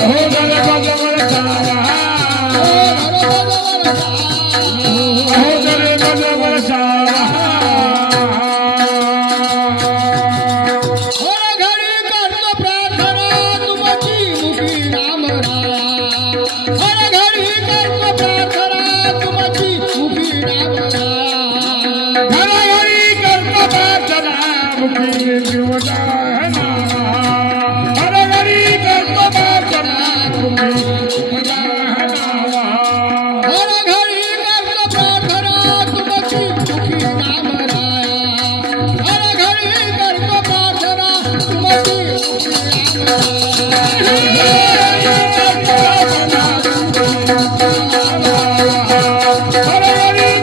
हो जल कमल चला Hallelujah.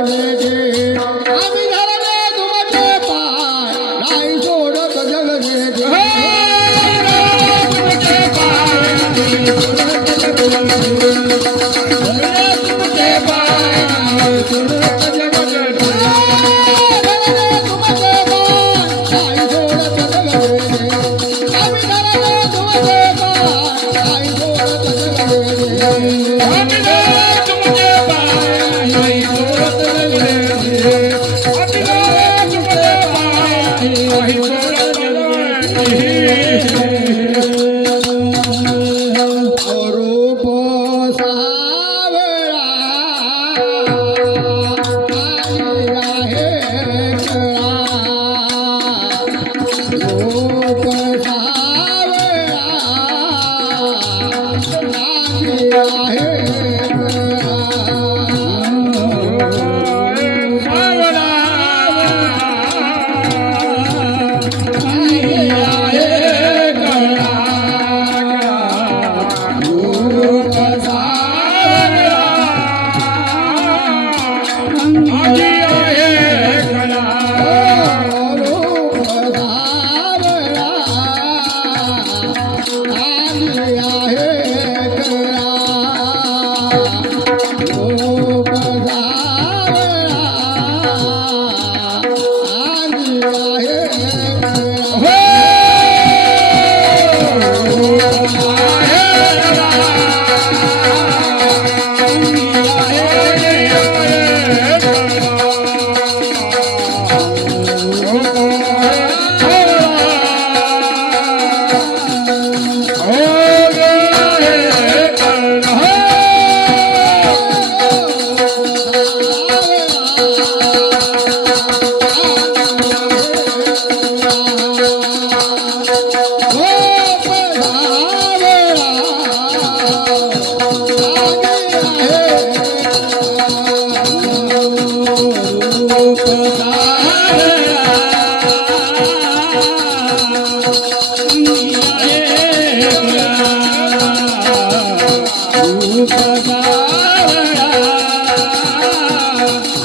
आविधरले तुमचे पाय राय जोडक जगरेदी पाय Rai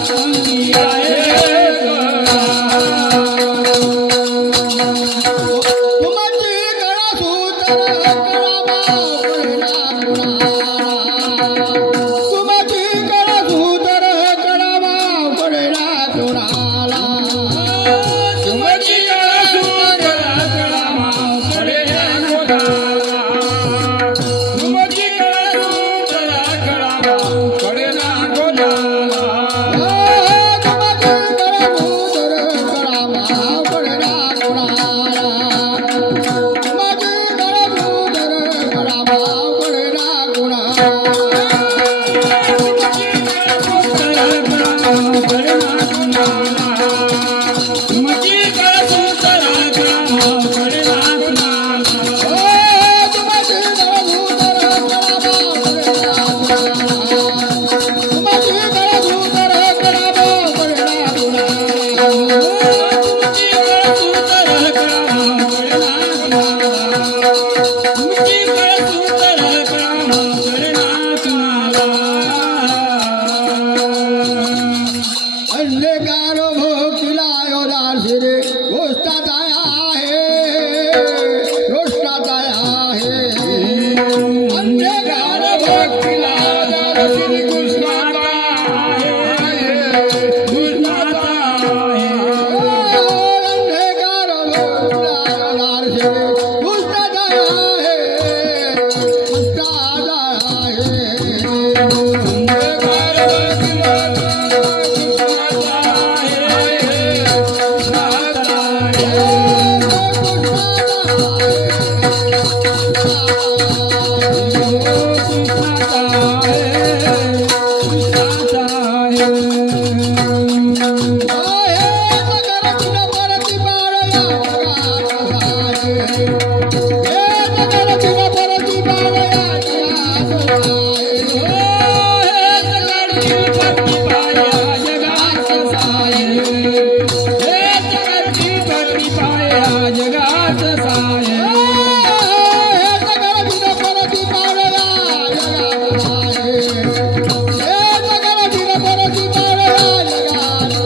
Thank you.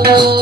Oh.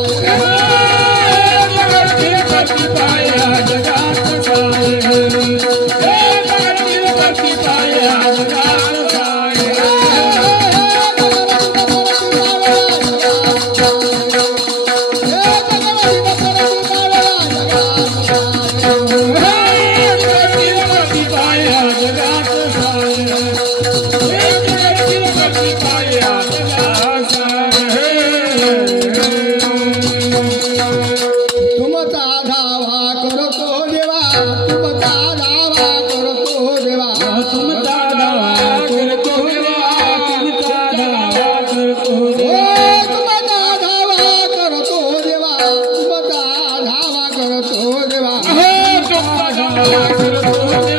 Thank you.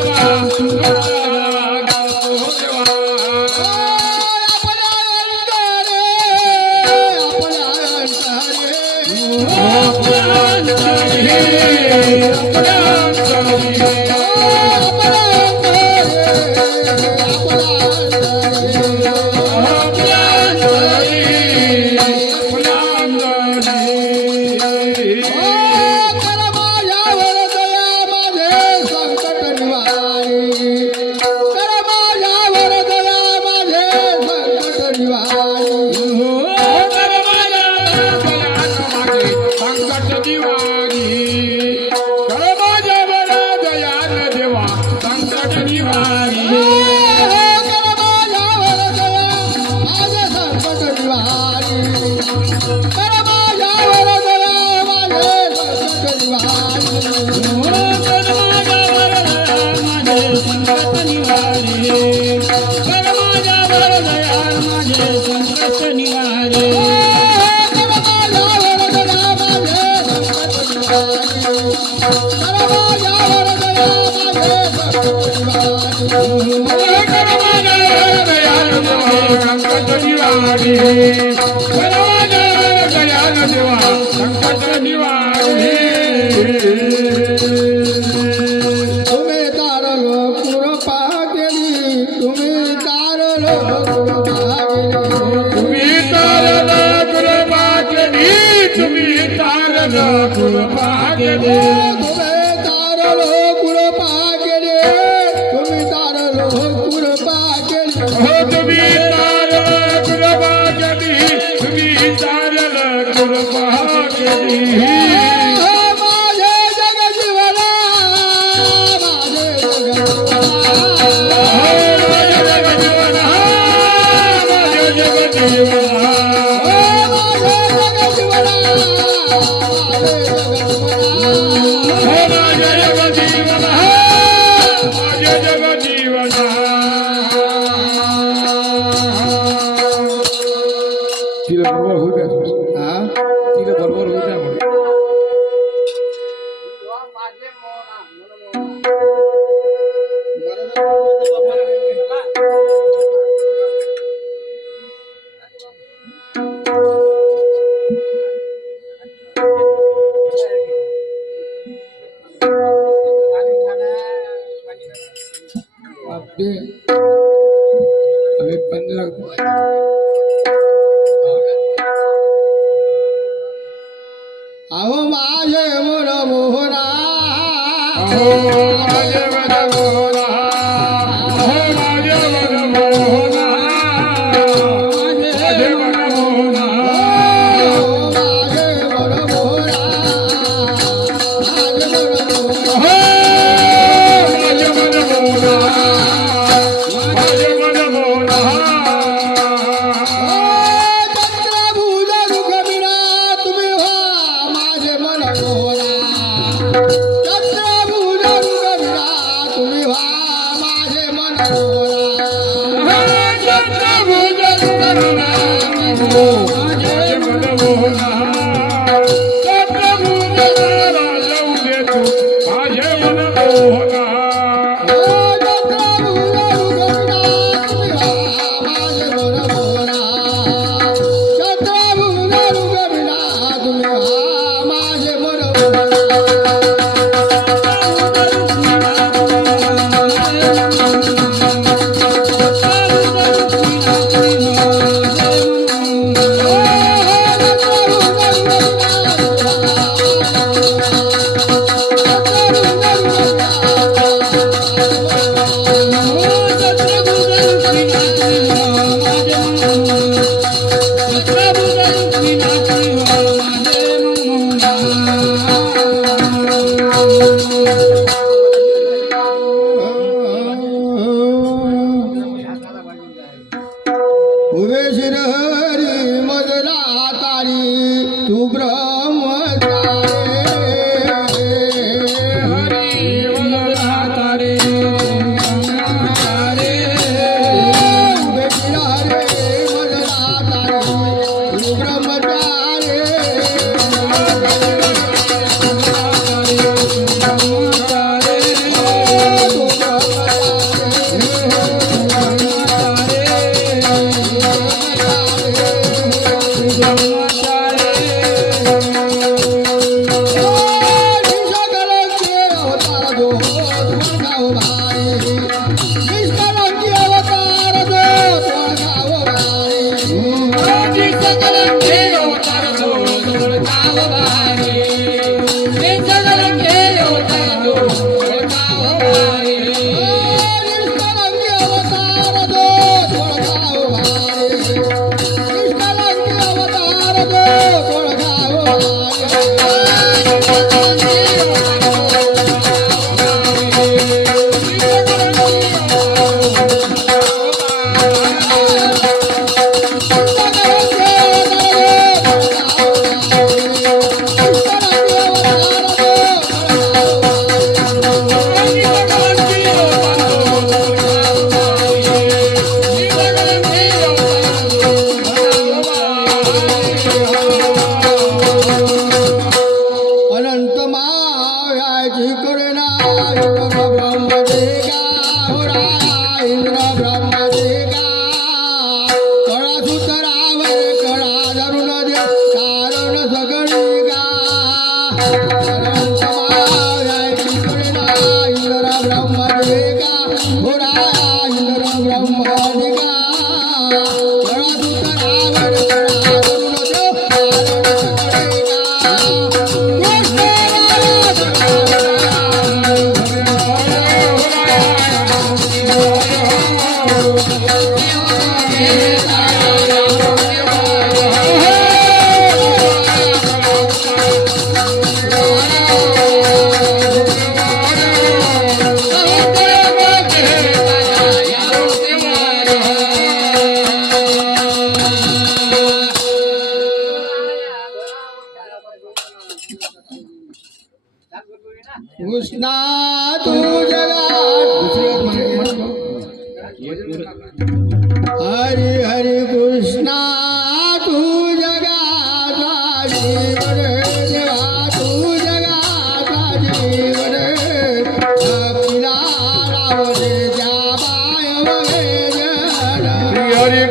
রে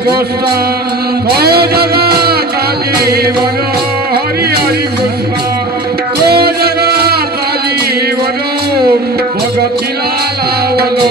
গোস্বা হরে জগা কালী বল হরি হরি গোস্বা ও জগা কালী বল ভগতি লালা বলো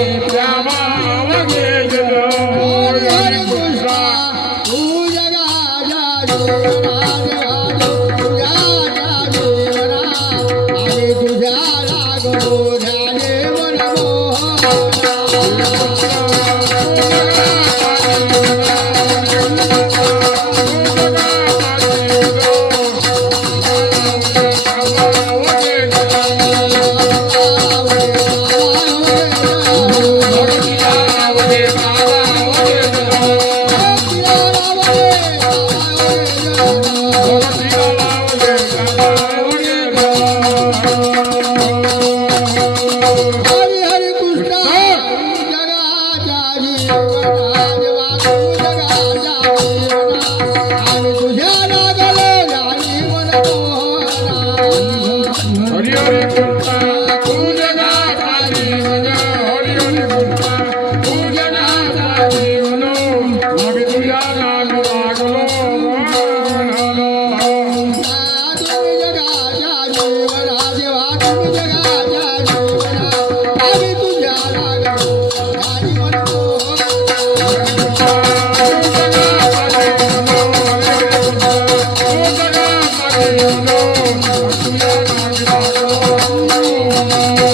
oh, you.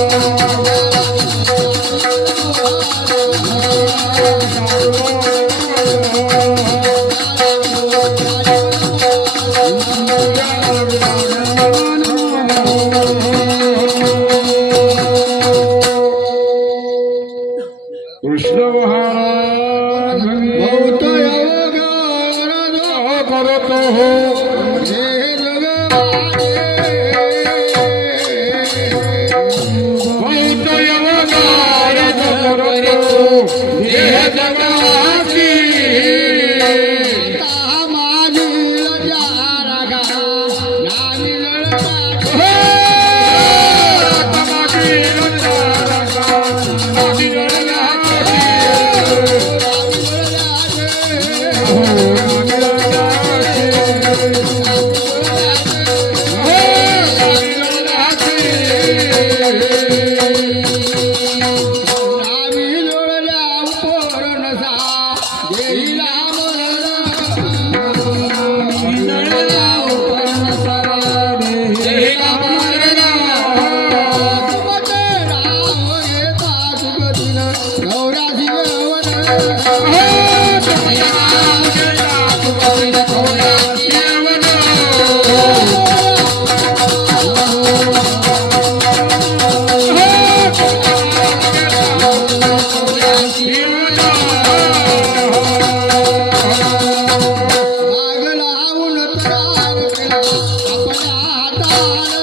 આપણા